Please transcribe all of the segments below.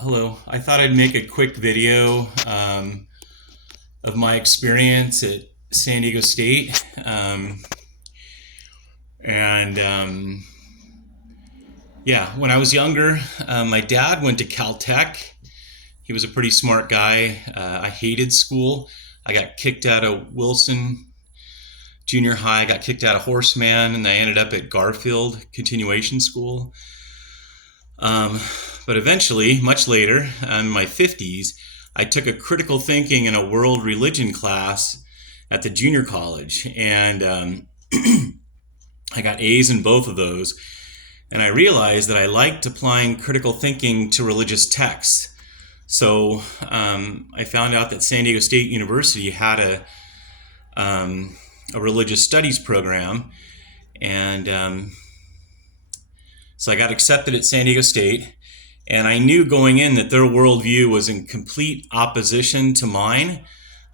Hello. I thought I'd make a quick video of my experience at San Diego State. And yeah, when I was younger, my dad went to Caltech. He was a pretty smart guy. I hated school. I got kicked out of Wilson Junior High, I got kicked out of Horseman, and I ended up at Garfield Continuation School. Um, but eventually, much later, in my 50s, I took a critical thinking and a world religion class at the junior college. And I got A's in both of those. And I realized that I liked applying critical thinking to religious texts. So I found out that San Diego State University had a religious studies program. And so I got accepted at San Diego State, and I knew going in that their worldview was in complete opposition to mine.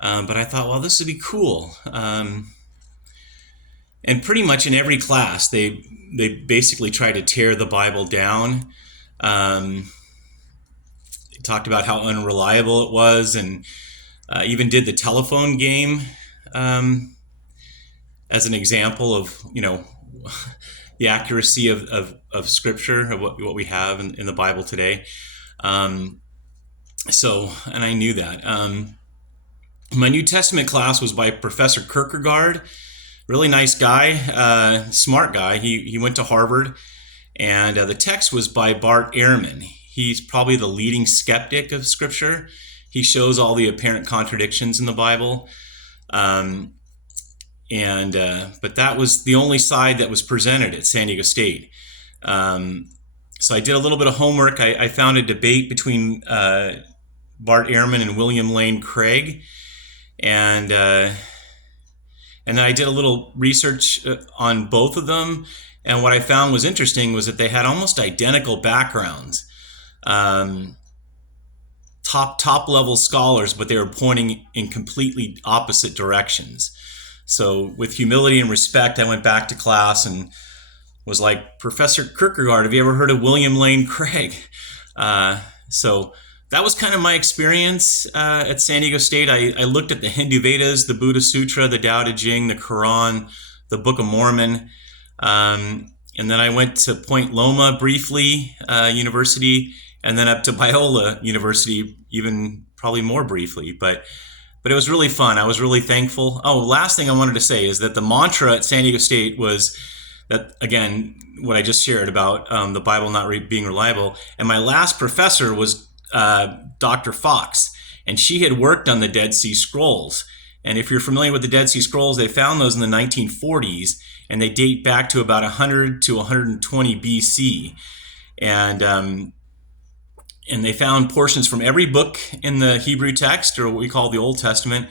But I thought, well, this would be cool. And pretty much in every class, they basically tried to tear the Bible down. They talked about how unreliable it was, and even did the telephone game as an example of, the accuracy of Scripture, of what we have in the Bible today. And I knew that. My New Testament class was by Professor Kierkegaard, really nice guy, smart guy. He went to Harvard, and the text was by Bart Ehrman. He's probably the leading skeptic of Scripture. He shows all the apparent contradictions in the Bible. But that was the only side that was presented at San Diego State. So I did a little bit of homework. I found a debate between Bart Ehrman and William Lane Craig, and then I did a little research on both of them. And what I found was interesting was that they had almost identical backgrounds, top level scholars, but they were pointing in completely opposite directions. So with humility and respect, I went back to class and was like, Professor Kierkegaard, have you ever heard of William Lane Craig? So that was kind of my experience at San Diego State. I looked at the Hindu Vedas, the Buddha Sutra, the Tao Te Ching, the Quran, the Book of Mormon. And then I went to Point Loma briefly, University, and then up to Biola University, even probably more briefly. But it was really fun. I was really thankful. Oh, last thing I wanted to say is that the mantra at San Diego State was that, again, what I just shared about the Bible not being reliable. And my last professor was Dr. Fox, and she had worked on the Dead Sea Scrolls. And if you're familiar with the Dead Sea Scrolls, they found those in the 1940s, and they date back to about 100 to 120 BC. And they found portions from every book in the Hebrew text, or what we call the Old Testament,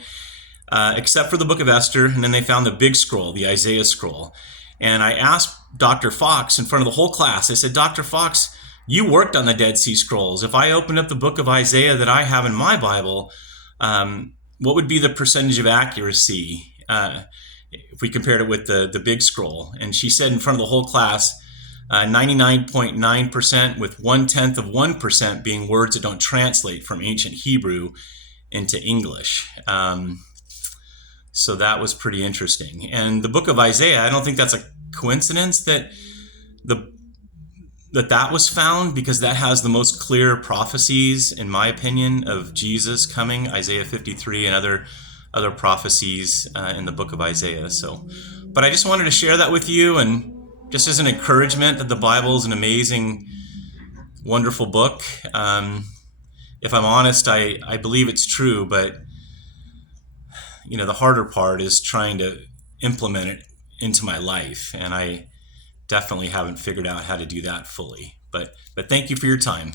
except for the book of Esther. And then they found the big scroll, the Isaiah scroll. And I asked Dr. Fox in front of the whole class, I said, Dr. Fox, you worked on the Dead Sea Scrolls. If I opened up the book of Isaiah that I have in my Bible, what would be the percentage of accuracy if we compared it with the big scroll? And she said in front of the whole class, 99.9%, with 0.1% being words that don't translate from ancient Hebrew into English. So that was pretty interesting. And the book of Isaiah, I don't think that's a coincidence that that was found, because that has the most clear prophecies, in my opinion, of Jesus coming, Isaiah 53 and other prophecies in the book of Isaiah. But I just wanted to share that with you, and just as an encouragement that the Bible is an amazing, wonderful book. If I'm honest, I believe it's true, but the harder part is trying to implement it into my life, and I definitely haven't figured out how to do that fully. But thank you for your time.